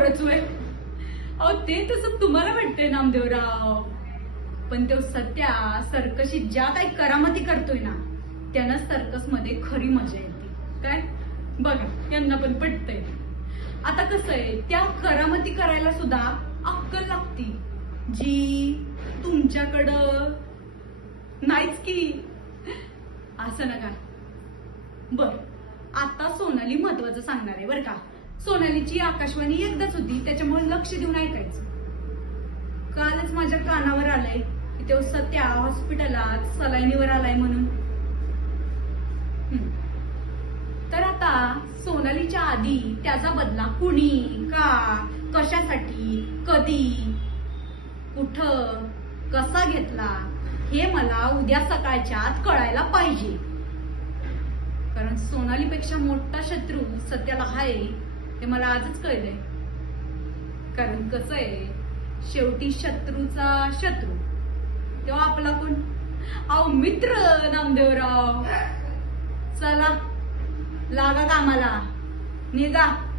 खरंच होय. अहो ते तसं तुम्हाला वाटतंय नामदेवराव, पण तो सत्या सर्कशीत ज्या काही करामती करतोय ना, त्यानं सर्कस मध्ये खरी मजा येते. काय बघा, यांना पण पटतंय. आता कसं आहे, त्या करामती करायला सुद्धा अक्कल लागती, जी तुमच्याकडं नाहीच की. असं नका. बर, आता सोनाली महत्वाचं सांगणार आहे बरं का. सोनालीची आकाशवाणी एकदाच होती, त्याच्यामुळे लक्ष देऊन ऐकायचं. कालच माझ्या कानावर आलंय की तो सत्या हॉस्पिटलात सलाईनीवर आलाय म्हणून. तर आता सोनालीच्या आधी त्याचा बदला कुणी, का, कशासाठी, कधी, कुठं, कसा घेतला हे मला उद्या सकाळच्या आत कळायला पाहिजे. कारण सोनालीपेक्षा मोठा शत्रू सत्याला आहे ते मला आजच कळलंय. कारण कसं आहे, शेवटी शत्रूचा शत्रू तेव्हा आपला कोण? अहो मित्र नामदेवराव. चला लागा कामाला, निघा.